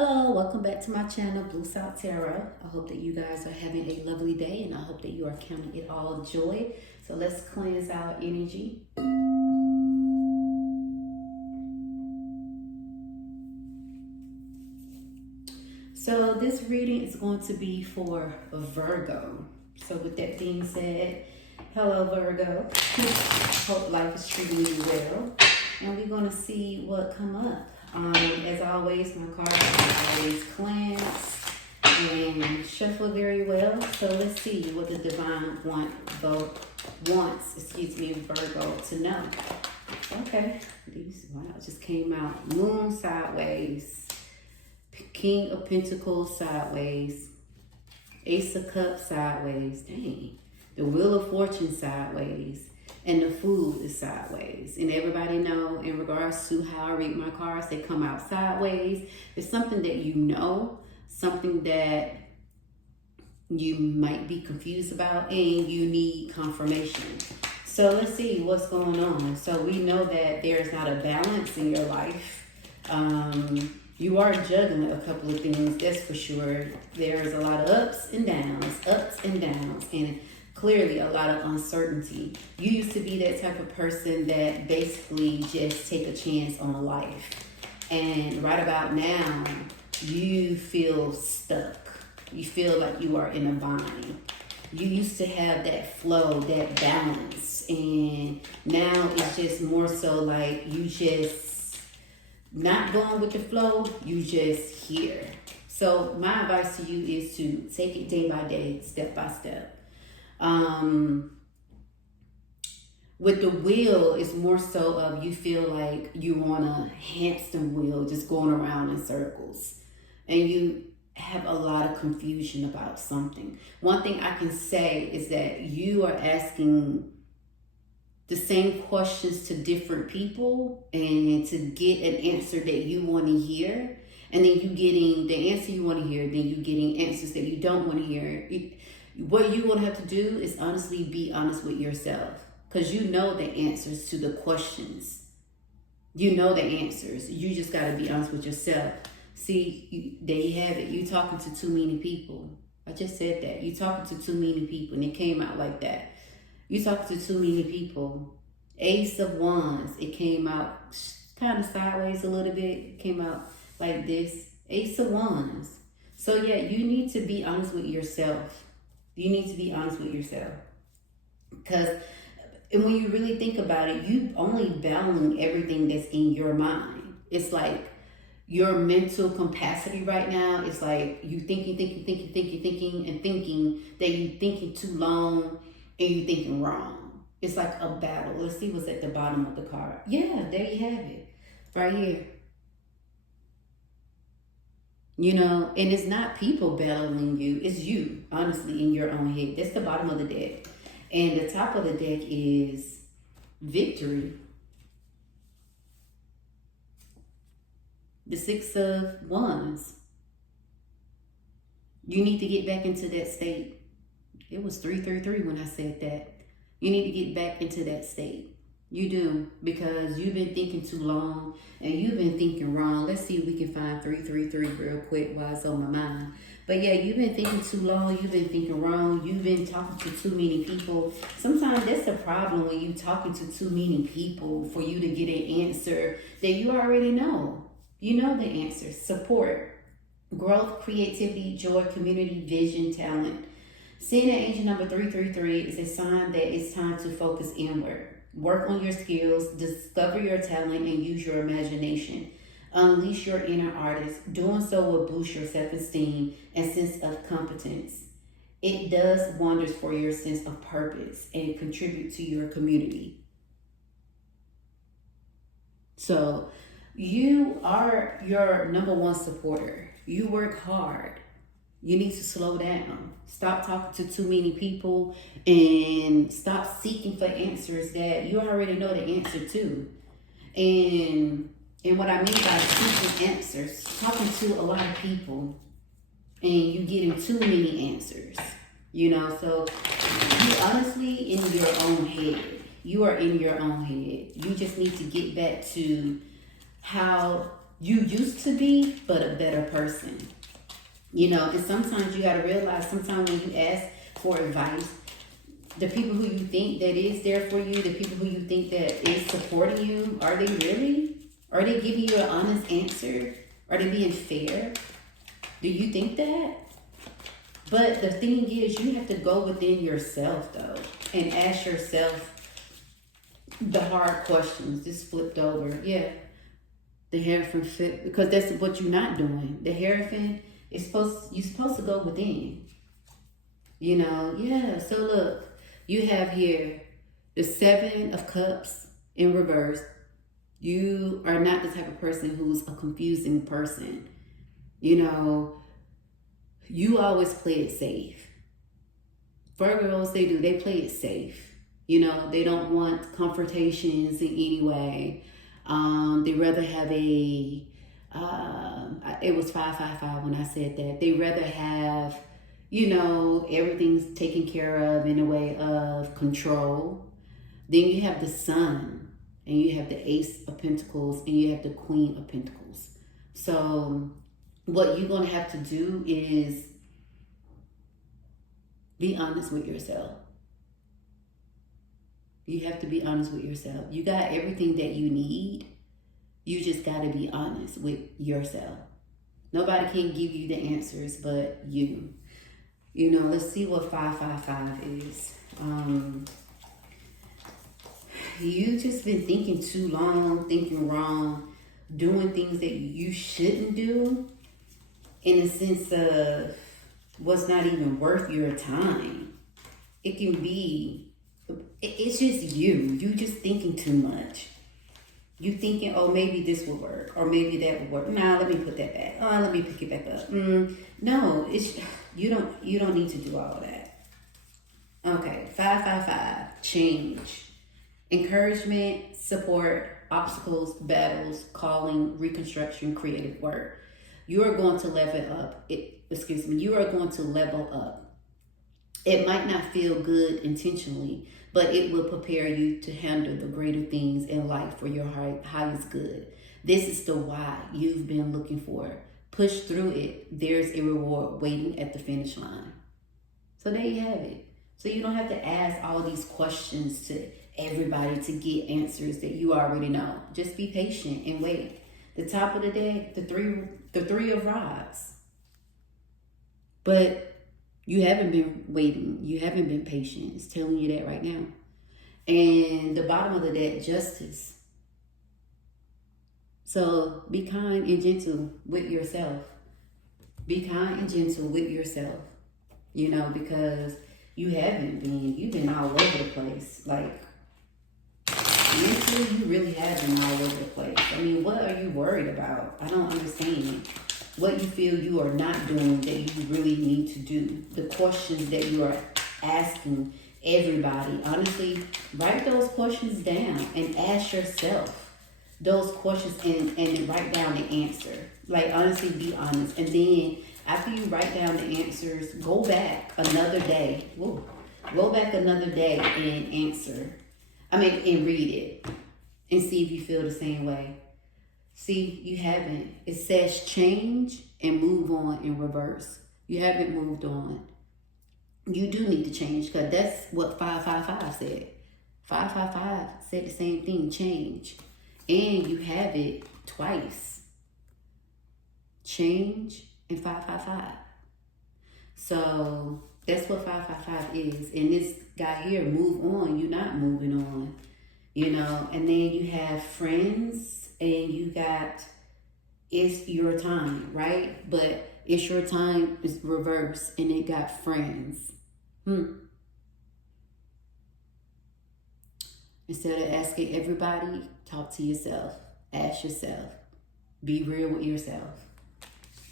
Hello, welcome back to my channel, Blue South Tarot. I hope that you guys are having a lovely day and I hope that you are counting it all joy. So let's cleanse our energy. So this reading is going to be for Virgo. So with that being said, hello Virgo. Hope life is treating you well. And we're going to see what come up. As always, my cards are always cleansed and shuffle very well. So let's see what the divine wants, Virgo to know. Okay, just came out. Moon sideways, King of Pentacles sideways, Ace of Cups sideways, dang, the Wheel of Fortune sideways, and the Fool is sideways. And everybody know in regards to how I read my cards, they come out sideways. It's something that you know, something that you might be confused about and you need confirmation. So let's see what's going on. So we know that there's not a balance in your life. You are juggling a couple of things, that's for sure. There's a lot of ups and downs, and clearly a lot of uncertainty. You used to be that type of person that basically just take a chance on life. And right about now, you feel stuck. You feel like you are in a bind. You used to have that flow, that balance. And now it's just more so like you just not going with the flow, you just here. So my advice to you is to take it day by day, step by step. With the wheel, it's more so of you feel like you on a hamster wheel just going around in circles and you have a lot of confusion about something. One thing I can say is that you are asking the same questions to different people and to get an answer that you want to hear, and then you getting the answer you want to hear, then you getting answers that you don't want to hear. What you want to have to do is honestly be honest with yourself, because you know the answers to the questions. You know the answers. You just got to be honest with yourself. See, there you have it. You talking to too many people. I just said that. You talking to too many people, and it came out like that. You talking to too many people. Ace of Wands. It came out kind of sideways a little bit. It came out like this. Ace of Wands. So yeah, you need to be honest with yourself. You need to be honest with yourself. Because when you really think about it, you only battling everything that's in your mind. It's like your mental capacity right now is like you thinking that you thinking too long and you thinking wrong. It's like a battle. Let's see what's at the bottom of the card. Yeah, there you have it. Right here. You know, and it's not people battling you. It's you, honestly, in your own head. That's the bottom of the deck. And the top of the deck is victory. The Six of Wands. You need to get back into that state. It was 333 when I said that. You need to get back into that state. You do, because you've been thinking too long and you've been thinking wrong. Let's see if we can find 333 real quick while it's on my mind. But yeah, you've been thinking too long. You've been thinking wrong. You've been talking to too many people. Sometimes that's the problem when you talking to too many people for you to get an answer that you already know. You know the answer. Support, growth, creativity, joy, community, vision, talent. Seeing an angel number 333 is a sign that it's time to focus inward. Work on your skills, discover your talent, and use your imagination. Unleash your inner artist. Doing so will boost your self-esteem and sense of competence. It does wonders for your sense of purpose and contribute to your community. So you are your number one supporter. You work hard. You need to slow down. Stop talking to too many people and stop seeking for answers that you already know the answer to. And what I mean by seeking answers, talking to a lot of people and you getting too many answers, you know. So you honestly in your own head. You are in your own head. You just need to get back to how you used to be, but a better person. You know, and sometimes you got to realize, sometimes when you ask for advice, the people who you think that is there for you, the people who you think that is supporting you, are they really? Are they giving you an honest answer? Are they being fair? Do you think that? But the thing is, you have to go within yourself, though, and ask yourself the hard questions. Just flipped over. Yeah. The Hierophant flip, because that's what you're not doing. The Hierophant is you're supposed to go within. You know, yeah. So look, you have here the Seven of Cups in reverse. You are not the type of person who's a confusing person. You know, you always play it safe. Virgos, they play it safe. You know, they don't want confrontations in any way. They rather have it was 555 when I said that. They rather have, you know, everything's taken care of in a way of control. Then you have the Sun, and you have the Ace of Pentacles, and you have the Queen of Pentacles. So what you're going to have to do is be honest with yourself. You have to be honest with yourself. You got everything that you need. You just got to be honest with yourself. Nobody can give you the answers but you. You know, let's see what 555 is. You just been thinking too long, thinking wrong, doing things that you shouldn't do, in a sense of what's not even worth your time. It can be, it's just you just thinking too much. You thinking, oh, maybe this will work, or maybe that will work. Nah, let me put that back. Oh, let me pick it back up. No, it's you don't need to do all of that. Okay, 555, change, encouragement, support, obstacles, battles, calling, reconstruction, creative work. You are going to level up. You are going to level up. It might not feel good intentionally, but it will prepare you to handle the greater things in life for your highest good. This is the why you've been looking for. Push through it. There's a reward waiting at the finish line. So there you have it. So you don't have to ask all these questions to everybody to get answers that you already know. Just be patient and wait. The top of the deck, the three of rods. But you haven't been waiting. You haven't been patient. It's telling you that right now. And the bottom of the deck, justice. So be kind and gentle with yourself. Be kind and gentle with yourself. You know, because you've been all over the place. Like, mentally, you really have been all over the place. I mean, what are you worried about? I don't understand. What you feel you are not doing that you really need to do. The questions that you are asking everybody. Honestly, write those questions down and ask yourself those questions and write down the answer. Like, honestly, be honest. And then after you write down the answers, go back another day. Go back another day and read it and see if you feel the same way. See, you haven't. It says change and move on in reverse. You haven't moved on. You do need to change, because that's what 555 said. 555 said the same thing, change. And you have it twice. Change and 555. So that's what 555 is. And this guy here, move on. You're not moving on. You know, and then you have friends. And you got, it's your time, right? But it's your time is reverse, and it got friends. Instead of asking everybody, talk to yourself. Ask yourself. Be real with yourself.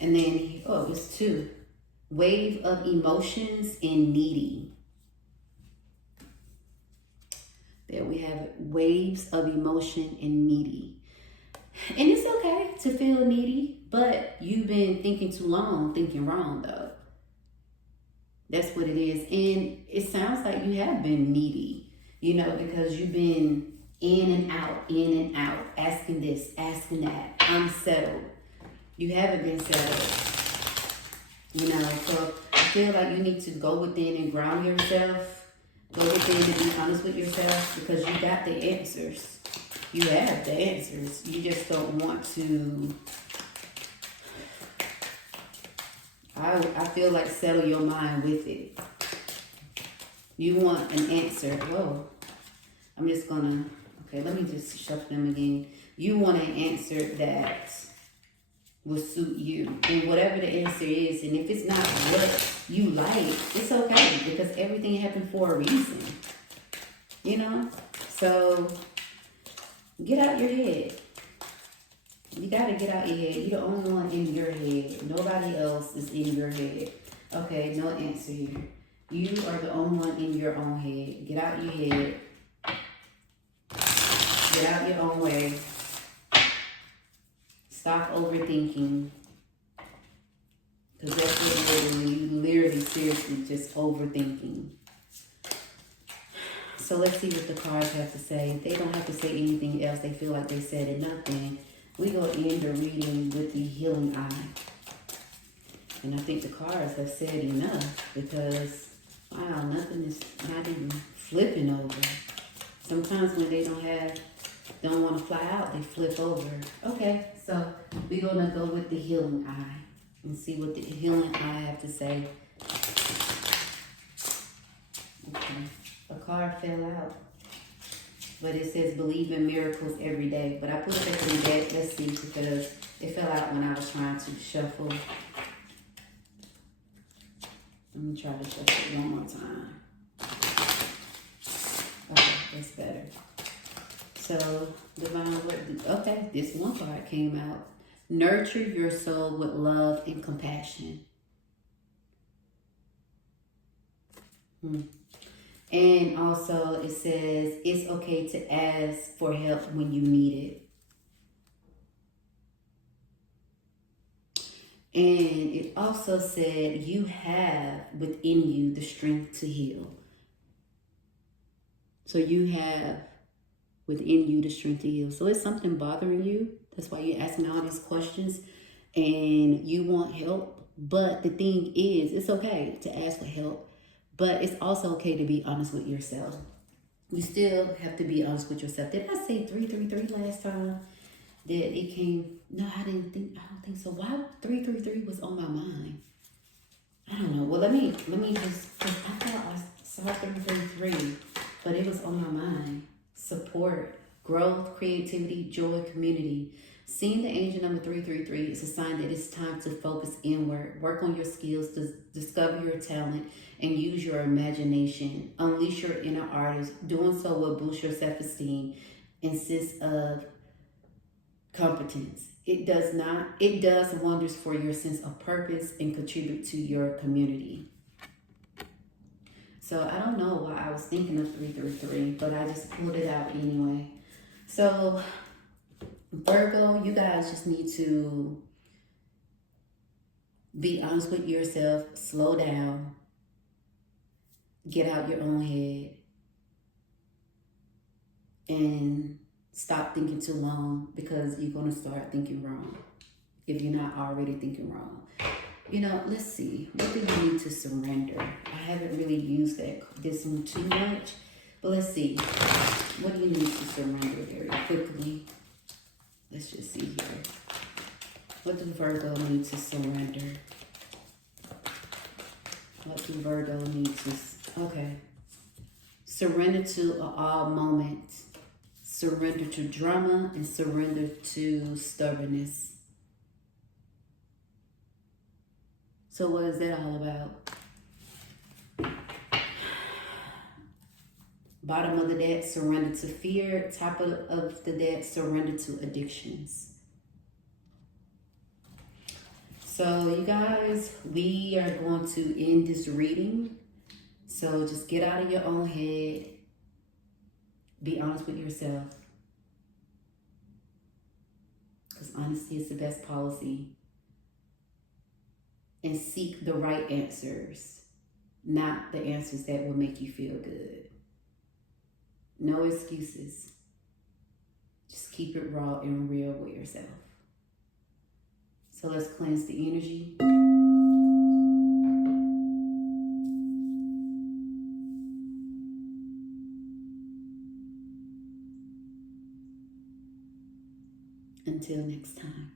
And then, it's 2. Wave of emotions and needy. There we have it. Waves of emotion and needy. And it's okay to feel needy, but you've been thinking too long, thinking wrong, though. That's what it is. And it sounds like you have been needy, you know, because you've been in and out, asking this, asking that, unsettled. You haven't been settled. You know, so I feel like you need to go within and ground yourself. Go within and be honest with yourself, because you got the answers. You have the answers. You just don't want to, I feel like, settle your mind with it. You want an answer. Whoa. I'm just gonna, okay, let me just shuffle them again. You want an answer that will suit you. And whatever the answer is, and if it's not what you like, it's okay, because everything happened for a reason. You know? So, get out your head. You gotta get out your head. You're the only one in your head. Nobody else is in your head. Okay, no answer here. You are the only one in your own head. Get out your head. Get out your own way. Stop overthinking. Because that's what you literally, seriously, just overthinking. So let's see what the cards have to say. They don't have to say anything else. They feel like they said enough. Then we go end the reading with the healing eye. And I think the cards have said enough, because, wow, nothing is not even flipping over. Sometimes when they don't want to fly out, they flip over. Okay, so we're going to go with the healing eye and see what the healing eye have to say. Okay, a card fell out, but it says believe in miracles every day. But I put it back in the deck. Let's see, because it fell out when I was trying to shuffle. Let me try to shuffle it one more time. Okay, that's better. So, divine, okay, this one card came out. Nurture your soul with love and compassion. And also it says it's okay to ask for help when you need it. And it also said you have within you the strength to heal. So you have within you the strength to heal. So it's something bothering you. That's why you're asking all these questions and you want help. But the thing is, it's okay to ask for help, but it's also okay to be honest with yourself. You still have to be honest with yourself. Did I say 333 last time? That it came? No, I don't think so. Why 333 was on my mind? I don't know. Well, let me just, cause I thought I saw 333, but it was on my mind. Support, growth, creativity, joy, community. Seeing the angel number 333 is a sign that it's time to focus inward, work on your skills, to discover your talent, and use your imagination. Unleash your inner artist. Doing so will boost your self-esteem and sense of competence. It does wonders for your sense of purpose and contribute to your community. So I don't know why I was thinking of 333, but I just pulled it out anyway. So Virgo, you guys just need to be honest with yourself, slow down, get out your own head, and stop thinking too long, because you're going to start thinking wrong if you're not already thinking wrong. You know, let's see. What do you need to surrender? I haven't really used this one too much, but let's see. What do you need to surrender very quickly? Let's just see here. What do Virgo need to surrender? What do Virgo need to... Okay. Surrender to all moments. Surrender to drama and surrender to stubbornness. So what is that all about? Bottom of the deck, surrender to fear. Top of the deck, surrender to addictions. So you guys, we are going to end this reading. So just get out of your own head. Be honest with yourself. Because honesty is the best policy. And seek the right answers, not the answers that will make you feel good. No excuses. Just keep it raw and real with yourself. So let's cleanse the energy. Until next time.